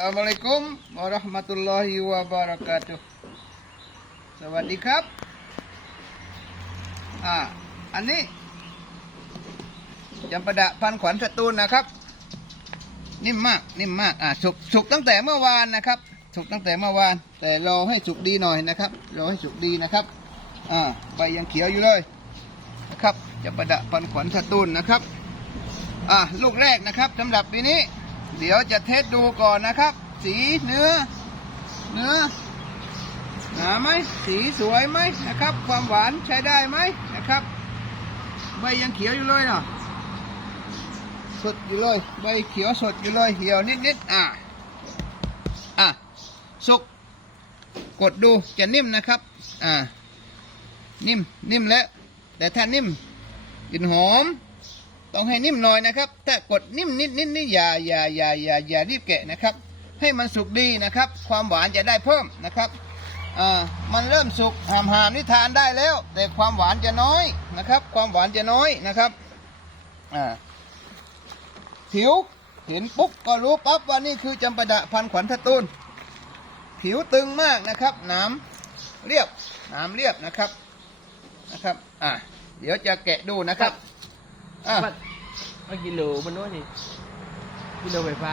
Assalamualaikum warahmatullahi wabarakatuh สวัสดีครับ อ่า อันนี้จำปาดะพันขวัญสตูลนะครับ นิ่มมาก นิ่มมาก อ่าสุกสุกตั้งแต่เมื่อวานนะครับ สุกตั้งแต่เมื่อวาน แต่รอให้สุกดีหน่อยนะครับรอให้สุกดีนะครับ อ่า ใบยังเขียวอยู่เลยนะครับจำปาดะพันขวัญสตูลนะครับ อ่า ลูกแรกนะครับสำหรับปีนี้ เดี๋ยวจะเทสดูก่อนนะครับ สีเนื้อ เนื้อหนาไหมสีสวยไหมนะครับ ความหวานใช้ได้ไหมนะครับใบยังเขียวอยู่เลยเนาะสดอยู่เลยใบเขียวสดอยู่เลยเหี่ยวนิดๆอ่าอะสุกกดดูจะนิ่มนะครับอ่านิ่มนิ่มแล้วแต่ถ้านิ่มกลิ่นหอม ต้องให้นิ่มหน่อยนะครับ ถ้ากดนิ่มนิดนิดนี่อย่าอย่าอย่าอย่าอย่ารีบแกะนะครับ ให้มันสุกดีนะครับ ความหวานจะได้เพิ่มนะครับอ่ามันเริ่มสุกหามหามนี่ทานได้แล้ว แต่ความหวานจะน้อยนะครับ ความหวานจะน้อยนะครับอ่าผิวเห็นปุ๊บก็รู้ปั๊บว่านี่คือจำปาดะพันขวัญทะตูนผิวตึงมากนะครับหนามเรียบหนามเรียบนะครับนะครับอ่าเดี๋ยวจะแกะดูนะครับ อ่าว่าว่ากิโลมันนู้นนี่กิโลไฟฟ้า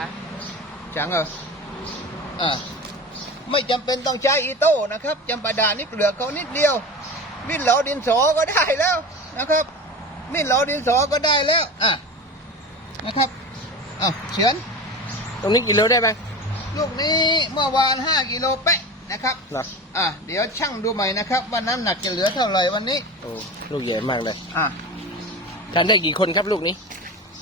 จังเหรออ่าไม่จำเป็นต้องใช้อีโต้นะครับจำปาดานี่เปลือกเขานิดเดียว มีดเหลาดินสอก็ได้แล้วนะครับ มีดเหลาดินสอก็ได้แล้ว อะนะครับอะเฉือนตรงนี้กิโลได้ไหมลูกนี้เมื่อวานห้ากิโลเป๊ะนะครับ หรออะเดี๋ยวช่างดูใหม่นะครับว่าน้ำหนักจะเหลือเท่าไหร่วันนี้ โอ้ลูกใหญ่มากเลย อะ ทานได้กี่คนครับลูกนี้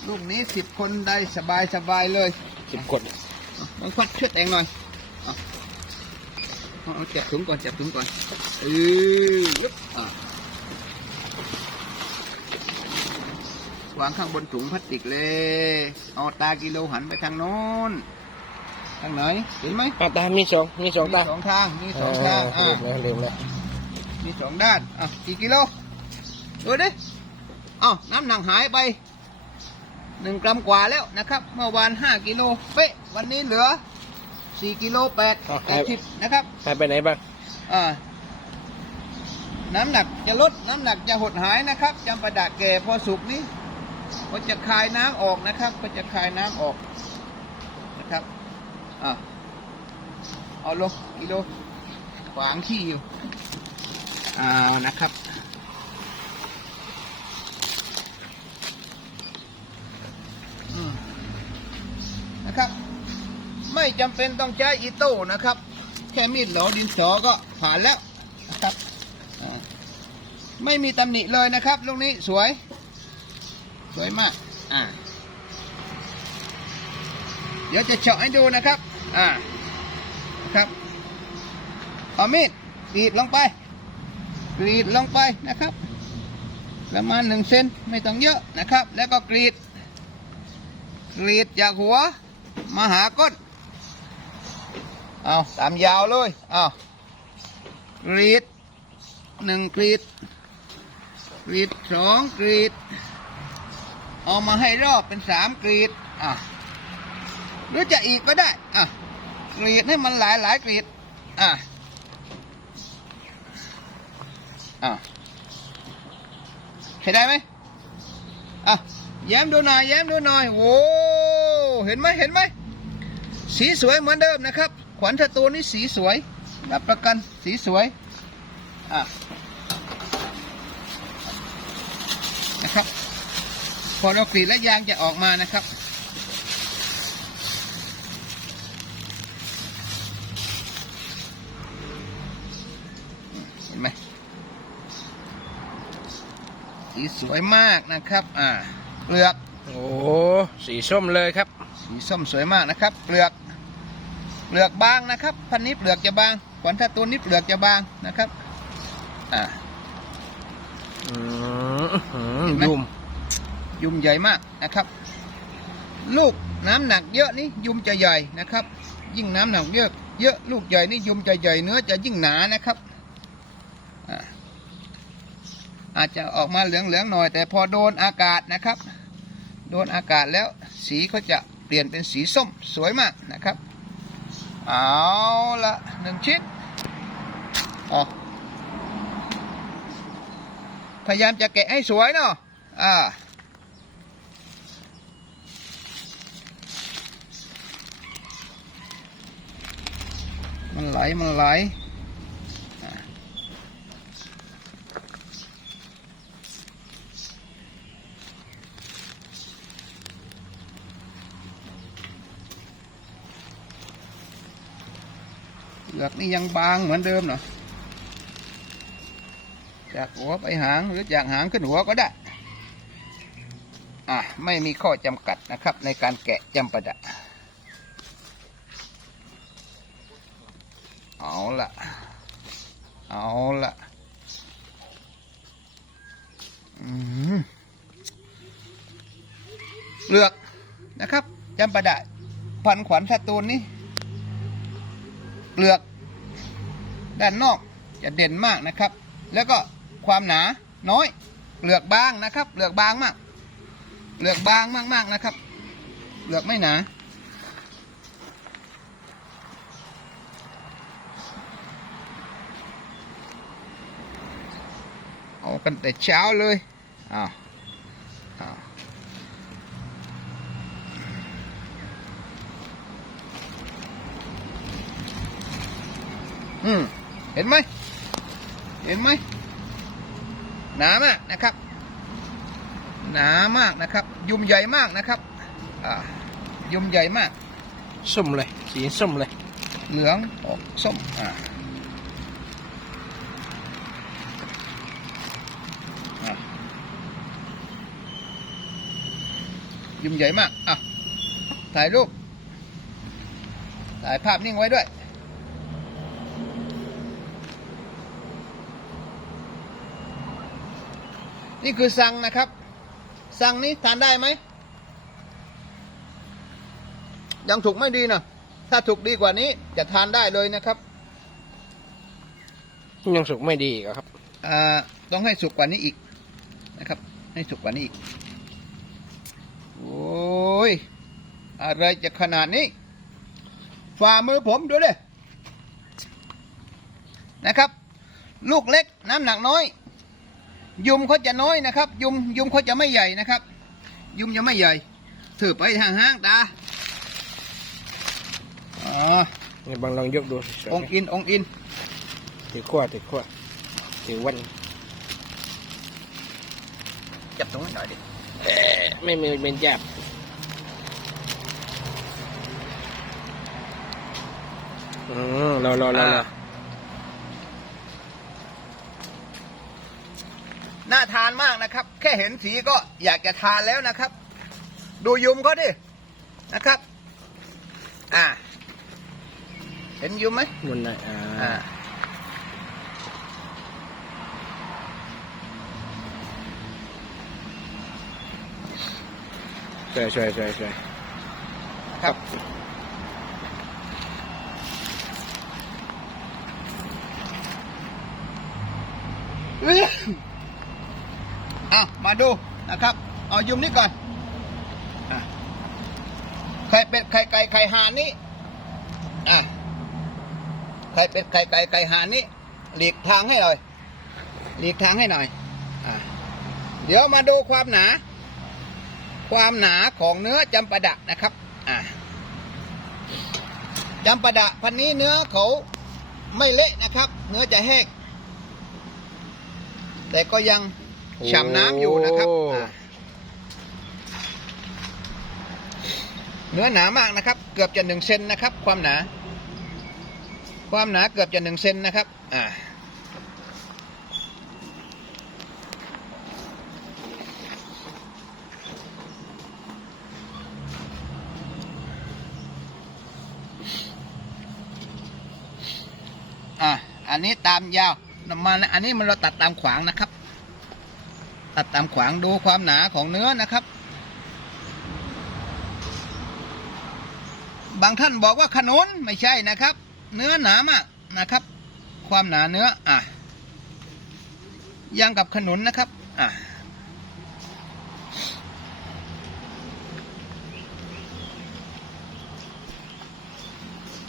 ลูกนี้สิบคนได้สบายสบายๆเลยสิบคนลองควักเชือกแองหน่อยเอาเอาเอาจับถุงก่อนจับถุงก่อนเออยึบอะวางข้างบนถุงพลาสติกเลยเอาตากิโลหันไปทางโน้นทางไหนเห็นไหมอะตามีสองมีสองตามีสองทางมีสองทางเออ่าอลืมแล้วลืมแล้วมีสองด้านอะกี่กิโลดูดิ อ้าวน้ำหนักหายไปหนึ่งกรัมกว่าแล้วนะครับ เมื่อวานห้ากิโลเป๊ะวันนี้เหลือสี่กิโลแปดแปดสิบนะครับหายไปไหนบ้างอ่าน้ำหนักจะลดน้ำหนักจะหดหายนะครับจำปาดะแก่พอสุกนี้ก็จะคายน้ำออกนะครับ ก็จะคายน้ำออกนะครับอ่าเอาลงกิโลขวางขี้อยู่เอานะครับ อืมนะครับ ไม่จำเป็นต้องใช้อีโต้นะครับ แค่มีดหลาดินสอก็ผ่านแล้วนะครับไม่มีตำหนิเลยนะครับลูกนี้สวย สวยมากอ่าเดี๋ยวจะเจาะให้ดูนะครับอ่านะครับเอามีดกรีดลงไปกรีดลงไปนะครับ ประมาณหนึ่งเซนไม่ต้องเยอะนะครับ แล้วก็กรีดกรีดจากหัวมาหาก้น เอาตามยาวเลยเอากรีดหนึ่งกรีดกรีดสองกรีดเอามาให้รอบเป็นสามกรีดอะหรือจะอีกก็ได้อะกรีดให้มันหลายหลายกรีดอะอะใช้ได้ไหมอะแย้มดูหน่อยแย้มดูหน่อยโว้เห็นไหมเห็นไหมสีสวยเหมือนเดิมนะครับ ขวัญสตูนนี่สีสวย รับประกันสีสวย อะนะครับพอเรากรีดแล้วยางจะออกมานะครับ เห็นไหมสีสวยมากนะครับ อ่าเปลือก โอ้ สีส้มเลยครับ สีส้มสวยมากนะครับ เปลือก เปลือกบางนะครับ พันนี้เปลือกจะบางขวัญถ้าตัวนี้เปลือกจะบางนะครับ อ่าอืมอื้อหือเห็นไหม ยุ่มยุมใหญ่มากนะครับ ลูกน้ำหนักเยอะนี่ยุมจะใหญ่นะครับ ยิ่งน้ำหนักเยอะเยอะลูกใหญ่นี่ยุมจะใหญ่เนื้อจะยิ่งหนานะครับอ่าอาจจะออกมาเหลืองๆหน่อย แต่พอโดนอากาศนะครับ โดนอากาศแล้วสีเขาจะเปลี่ยนเป็นสีส้มสวยมากนะครับ เอาละหนึ่งชิ้นอ๋อพยายามจะแกะให้สวยเนาะอ่ามันไหลมันไหล ปลือกนี่ยังบางเหมือนเดิมเนาะจากหัวไปหางหรือจากหางขึ้นหัวก็ได้ อะไม่มีข้อจำกัดนะครับ ในการแกะจำปาดะ เอาละเอาละอืมเปลือกนะครับจำปาดะพันขวัญสตูนนี่ เปลือก ด้านนอกจะเด่นมากนะครับ แล้วก็ความหนาน้อย เปลือกบางนะครับ เปลือกบางมาก เปลือกบางมากๆนะครับ เปลือกไม่หนา เอากันแต่เช้าเลยอ้าวอ้าว อืมเห็นไหมเห็นไหมหนามากนะครับ หนามากนะครับ ยุมใหญ่มากนะครับอ่ายุมใหญ่มากส้มเลยสีส้มเลย เหลืองออกส้มอ่าอะยุ่มใหญ่มากอะถ่ายรูปถ่ายภาพนิ่งไว้ด้วย นี่คือสังนะครับ สังนี้ทานได้ไหม ยังถูกไม่ดีนะถ้าถูกดีกว่านี้ จะทานได้เลยนะครับ ยังสุกไม่ดีอีกเหรอครับ อ่า ต้องให้สุกกว่านี้อีกนะครับ ให้สุกกว่านี้อีก โอ้ย อะไรจะขนาดนี้ ฝ่ามือผมดูดินะครับ ลูกเล็กน้ำหนักน้อย ยุมเขาจะน้อยนะครับ ยุมยุมเขาจะไม่ใหญ่นะครับ ยุมจะไม่ใหญ่ถือไปห่างๆตาอ๋อนี่บางลองยกดูสวยองค์อินองค์อินถือขั้วถือขั้วถือวันจับตรงนี้หน่อยดิไม่มีเป็นจับอืมรอรอรอรอ น่าทานมากนะครับ แค่เห็นสีก็อยากจะทานแล้วนะครับ ดูยุมเขาดินะครับ อ่า เห็นยุมไหมมุนหน่อยอ่อ่าาสวยสวยสวยสวยครับ เอามาดูนะครับ เอายุมนี้ก่อนไข่เป็ดไข่ไก่ไข่ห่านนี้อะไข่เป็ดไข่ไก่ไก่ห่านนี้หลีกทางให้หน่อยหลีกทางให้หน่อยอะเดี๋ยวมาดูความหนา ความหนาของเนื้อจำปาดะนะครับอะจำปาดะพันนี้เนื้อเขาไม่เละนะครับ เนื้อจะแห้งแต่ก็ยัง ฉ่ำน้ำอยู่นะครับอะเนื้อหนามากนะครับ เกือบจะหนึ่งเซนนะครับ ความหนา ความหนาเกือบจะหนึ่งเซนนะครับ อ่าอะอันนี้ตามยาวมานะอันนี้มันเราตัดตามขวางนะครับ ตัดตามขวางดูความหนาของเนื้อนะครับ บางท่านบอกว่าขนุนไม่ใช่นะครับ เนื้อหนามากนะครับ ความหนาเนื้ออะยังกับขนุนนะครับอะ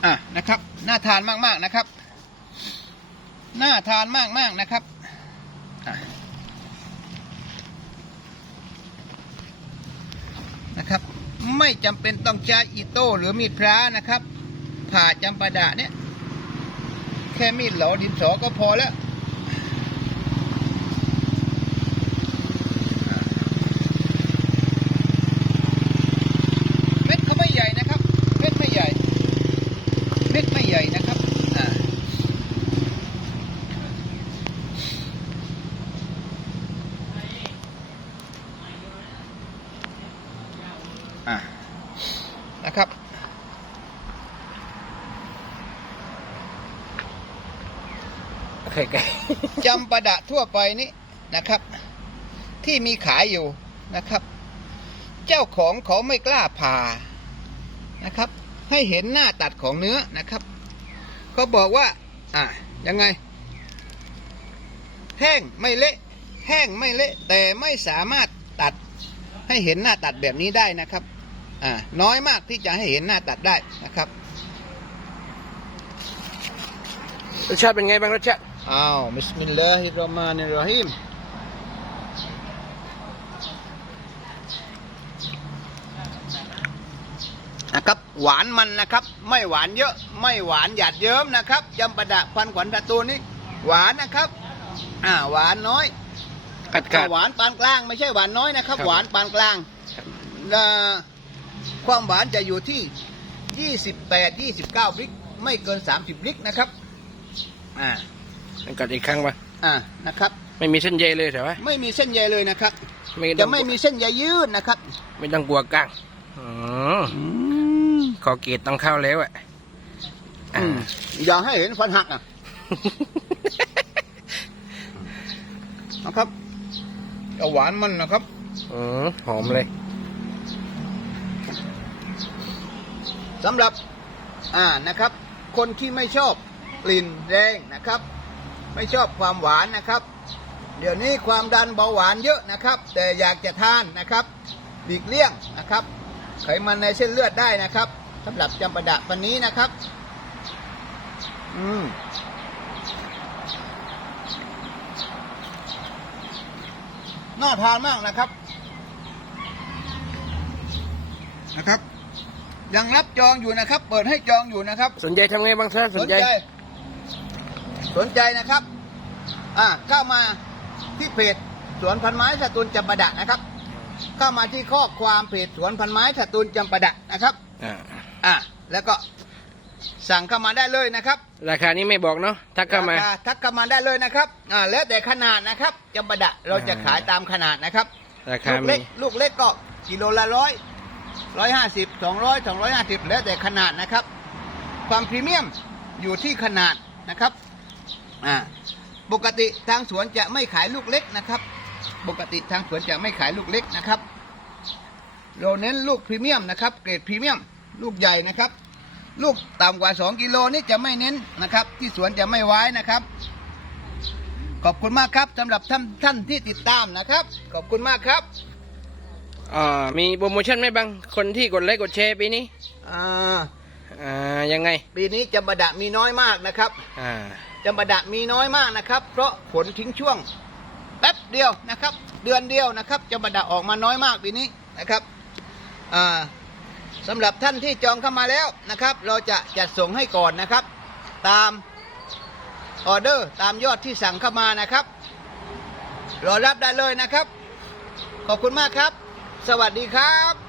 อะนะครับน่าทานมากๆนะครับน่าทานมากๆนะครับอะ นะครับ ไม่จำเป็นต้องใช้อิโต้หรือมีดพระนะครับ ผ่าจำปาดะเนี่ย แค่มีดเหลาดินสอก็พอแล้ว เม็ดเขาไม่ใหญ่นะครับ เม็ดไม่ใหญ่ เม็ดไม่ใหญ่นะครับ อ่า อ่านะครับ ไข่ไก่จำปาดะทั่วไปนี้นะครับ ที่มีขายอยู่นะครับ เจ้าของเขาไม่กล้าผ่านะครับ ให้เห็นหน้าตัดของเนื้อนะครับเขาบอกว่า อ่ายังไง แห้งไม่เละ แห้งไม่เละ แต่ไม่สามารถตัดให้เห็นหน้าตัดแบบนี้ได้นะครับ อ่าน้อยมากที่จะให้เห็นหน้าตัดได้นะครับรสชาติเป็นไงบ้างรสชาติอ้าวบิสมิลลาฮิรเราะห์มานิรเราะฮีมนะครับหวานมันนะครับ ไม่หวานเยอะ ไม่หวานหยาดเยิ้มนะครับจำปาดะพันขวัญตะตูนนี่หวานนะครับ อ่าหวานน้อยกัดกัดหวานปานกลาง ไม่ใช่หวานน้อยนะครับครับหวานปานกลางอ่า ความหวานจะอยู่ที่ 28 29 บริก ไม่เกิน 30 บริกนะครับ อ่ากัดอีกครั้งปะอ่า นะครับ ไม่มีเส้นใยเลยใช่ไหมไม่มีเส้นใยเลยนะครับไม่ต้จะองไม่มีเส้นใยยืดนะครับ ไม่ต้องกลัวก้างอืมขอเกตต้องเข้าแล้วอะอือ่ามอย่าให้เห็นฟันหักอะนะครับจะหวานมันนะครับอืมหอมเลย สำหรับอ่านะครับ คนที่ไม่ชอบกลิ่นแรงนะครับ ไม่ชอบความหวานนะครับ เดี๋ยวนี้ความดันเบาหวานเยอะนะครับ แต่อยากจะทานนะครับหลีกเลี่ยงนะครับ ไขมันในเส้นเลือดได้นะครับสำหรับจำปาดะวันนี้นะครับ อืมน่าทานมากนะครับนะครับ ยังรับจองอยู่นะครับ เปิดให้จองอยู่นะครับ สนใจทำไงบ้างซะสนใจ สนใจนะครับ อ่าเข้ามาที่เพจสวนพันไม้สตูลจำปาดะนะครับ เข้ามาที่ข้อความเพจสวนพันไม้สตูลจำปาดะนะครับอ่าอ่าแล้วก็สั่งเข้ามาได้เลยนะครับ ราคานี้ไม่บอกเนาะถ้าเข้ามา รคทักเข้ามาได้เลยนะครับอ่าแล้วแต่ขนาดนะครับจำปาดะเราจะอ่าขายตามขนาดนะครับ ราคาลูกมีเล็กลูกเล็กก็กิโลละร้อย ร้อยห้าสิบสองร้อยสองร้อยห้าสิบแล้วแต่ขนาดนะครับ ความพรีเมียมอยู่ที่ขนาดนะครับอ่าปกติทางสวนจะไม่ขายลูกเล็กนะครับ ปกติทางสวนจะไม่ขายลูกเล็กนะครับเราเน้นลูกพรีเมียมนะครับ เกรดพรีเมียมลูกใหญ่นะครับ ลูกต่ำกว่า 2 กิโลนี่จะไม่เน้นนะครับ ที่สวนจะไม่ไว้นะครับ ขอบคุณมากครับสำหรับท่านท่านที่ติดตามนะครับ ขอบคุณมากครับ อ่ามีโปรโมชั่นไหมบ้างคนที่กดไลค์กดแชร์ปีนี้ อ่า อ่า ยังไง ปีนี้จำปาดะมีน้อยมากนะครับอ่า จำปาดะมีน้อยมากนะครับ เพราะฝนทิ้งช่วงแป๊บเดียวนะครับ เดือนเดียวนะครับจำปาดะออกมาน้อยมากปีนี้นะครับ อ่าสำหรับท่านที่จองเข้ามาแล้วนะครับ เราจะจัดส่งให้ก่อนนะครับ ตามออเดอร์ตามยอดที่สั่งเข้ามานะครับรอรับได้เลยนะครับ ขอบคุณมากครับ สวัสดีครับ